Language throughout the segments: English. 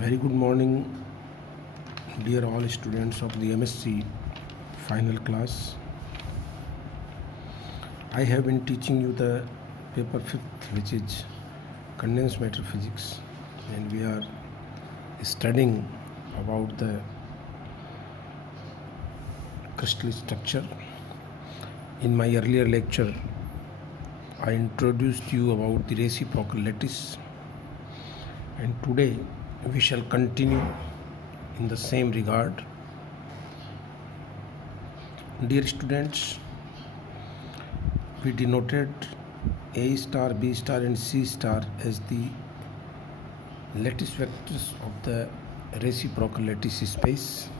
Very good morning, dear all students of the MSc final class. I have been teaching you the paper 5th, which is condensed matter physics, and we are studying about the crystal structure. In my earlier lecture, I introduced you about the reciprocal lattice, and today we shall continue in the same regard. Dear students, we denoted A star, B star and C star as the lattice vectors of the reciprocal lattice space,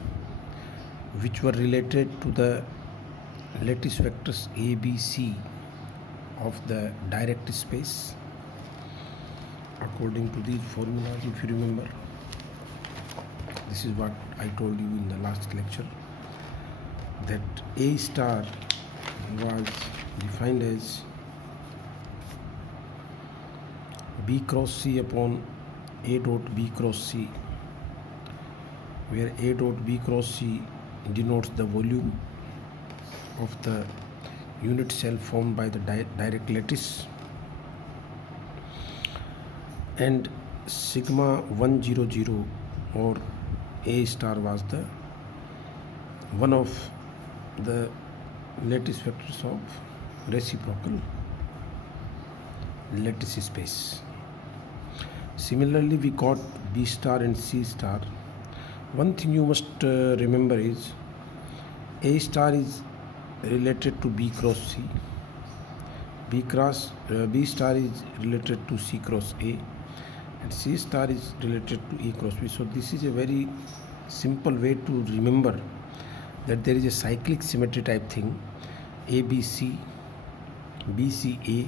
which were related to the lattice vectors A, B, C of the direct space according to these formulas. If you remember, this is what I told you in the last lecture, that A star was defined as B cross C upon A dot B cross C, where A dot B cross C denotes the volume of the unit cell formed by the direct lattice, and sigma 100 or A star was the one of the lattice vectors of reciprocal lattice space. Similarly, we got B star and C star. One thing you must remember is A star is related to B cross C, B star is related to C cross A, and C star is related to A cross B. So this is a very simple way to remember that there is a cyclic symmetry type thing, ABC, BCA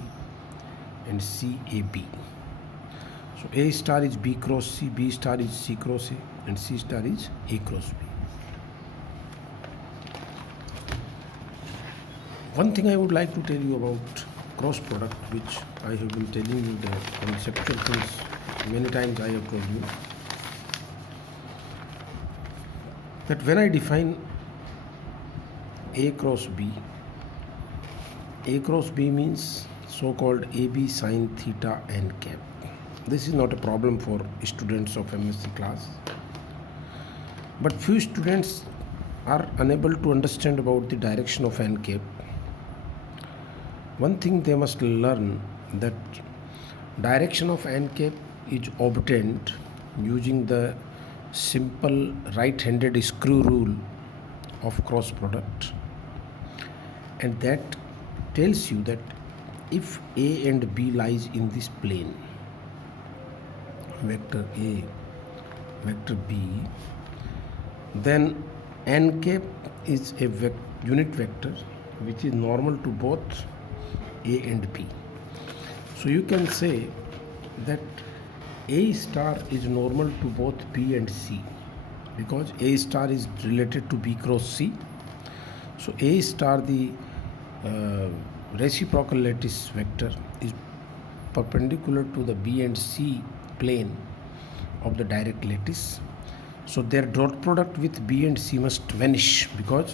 and CAB. So A star is B cross C, B star is C cross A and C star is A cross B. One thing I would like to tell you about cross product, which I have been telling you the conceptual things many times. I have told you that when I define A cross B means so-called AB sine theta n cap. This is not a problem for students of MSc class, but few students are unable to understand about the direction of n cap. One thing they must learn, that direction of n cap is obtained using the simple right-handed screw rule of cross product, and that tells you that if A and B lies in this plane, vector A, vector B, then n cap is a unit vector which is normal to both A and B. So you can say that A star is normal to both B and C, because A star is related to B cross C. So A star, the reciprocal lattice vector, is perpendicular to the B and C plane of the direct lattice. So their dot product with B and C must vanish, because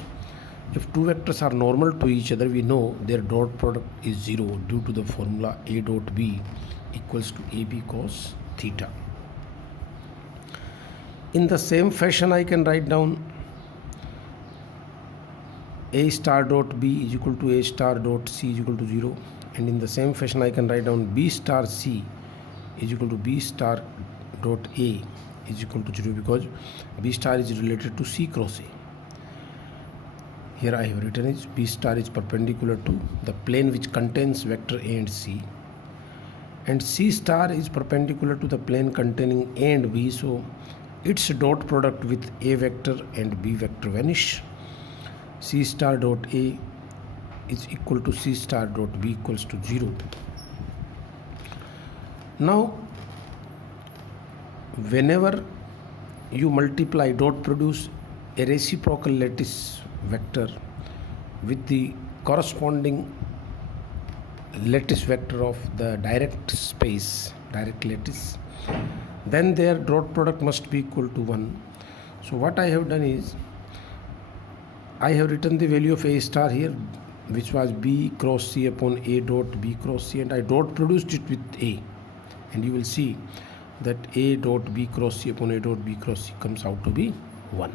if two vectors are normal to each other, we know their dot product is 0 due to the formula A dot B equals to AB cos theta. In the same fashion, I can write down A star dot B is equal to A star dot C is equal to 0, and in the same fashion I can write down B star C is equal to B star dot A is equal to 0, because B star is related to C cross A. Here I have written is B star is perpendicular to the plane which contains vector A and C, and C star is perpendicular to the plane containing A and B, so its dot product with A vector and B vector vanish. C star dot A is equal to C star dot B equals to 0. Now, whenever you multiply, dot produce a reciprocal lattice vector with the corresponding lattice vector of the direct space, direct lattice, then their dot product must be equal to 1. So what I have done is, I have written the value of A star here, which was B cross C upon A dot B cross C, and I dot produced it with A, and you will see that A dot B cross C upon A dot B cross C comes out to be 1.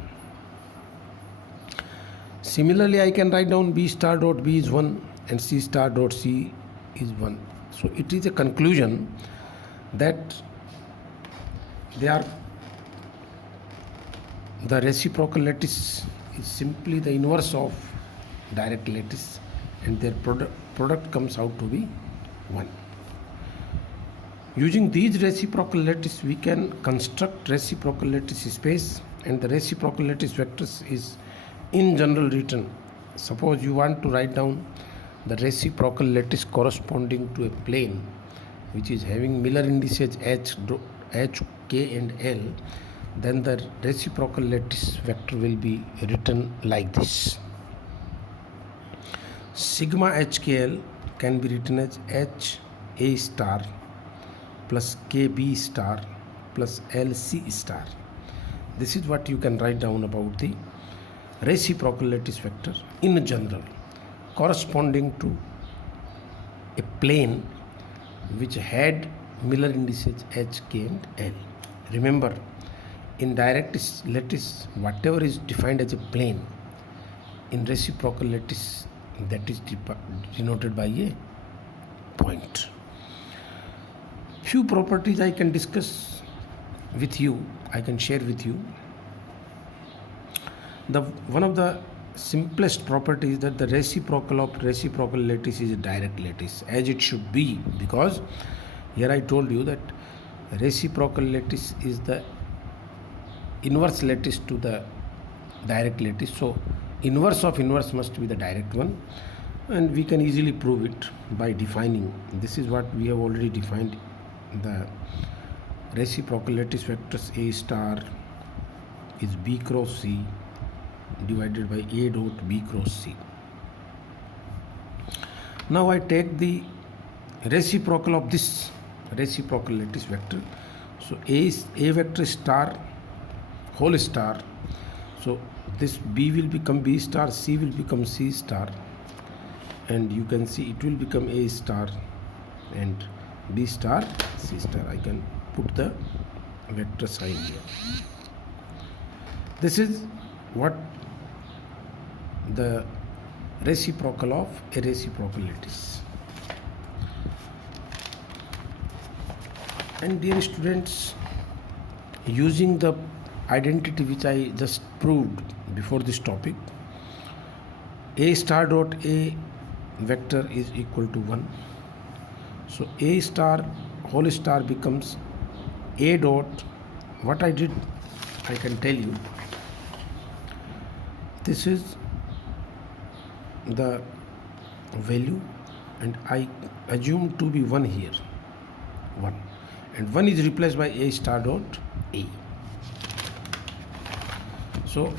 Similarly, I can write down B star dot B is 1 and C star dot C is 1. So it is a conclusion that the reciprocal lattice is simply the inverse of direct lattice, and their product comes out to be 1. Using these reciprocal lattice, we can construct reciprocal lattice space, and the reciprocal lattice vectors is in general written. Suppose you want to write down the reciprocal lattice corresponding to a plane which is having Miller indices H, K and L, then the reciprocal lattice vector will be written like this. Sigma HKL can be written as H A star plus KB star plus LC star. This is what you can write down about the reciprocal lattice vector in general, corresponding to a plane which had Miller indices H, K and L. Remember, in direct lattice, whatever is defined as a plane, in reciprocal lattice, that is denoted by a point. Few properties I can discuss with you, I can share with you. One of the simplest properties is that the reciprocal of reciprocal lattice is a direct lattice, as it should be, because here I told you that reciprocal lattice is the inverse lattice to the direct lattice. So inverse of inverse must be the direct one, and we can easily prove it by defining. This is what we have already defined. The reciprocal lattice vectors A star is B cross C divided by A dot B cross C. Now I take the reciprocal of this reciprocal lattice vector. So A vector star whole star. So this B will become B star, C will become C star, and you can see it will become A star and B star, C star. I can put the vector sign here. This is what the reciprocal of a reciprocal lattice. And dear students, using the identity which I just proved before this topic, A star dot A vector is equal to 1. So A star whole star becomes A dot. What I did, I can tell you. This is the value, and I assume to be 1 here, 1, and 1 is replaced by A star dot A. So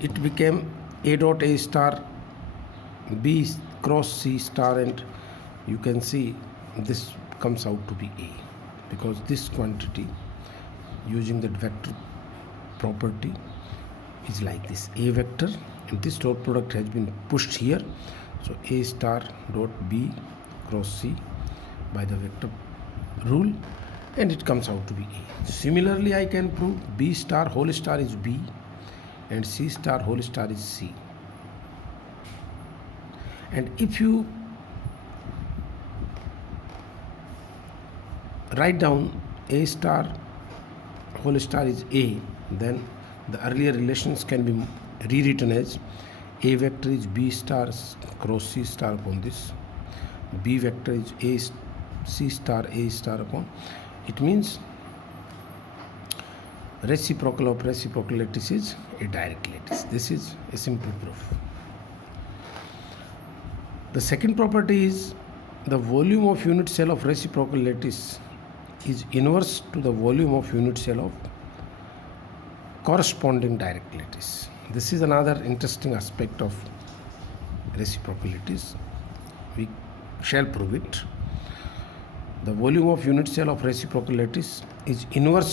it became A dot A star B cross C star, and you can see this comes out to be A, because this quantity using that vector property is like this, A vector, and this dot product has been pushed here. So A star dot B cross C by the vector rule, and it comes out to be A. Similarly, I can prove B star whole star is B and C star whole star is C. And if you write down A star whole star is A, then the earlier relations can be rewritten as A vector is B star cross C star upon this, B vector is C star A star upon. It means reciprocal of reciprocal lattice is a direct lattice. This is a simple proof. The second property is the volume of unit cell of reciprocal lattice is inverse to the volume of unit cell of corresponding direct lattice. This is another interesting aspect of reciprocal lattice. We shall prove it. The volume of unit cell of reciprocal lattice is inverse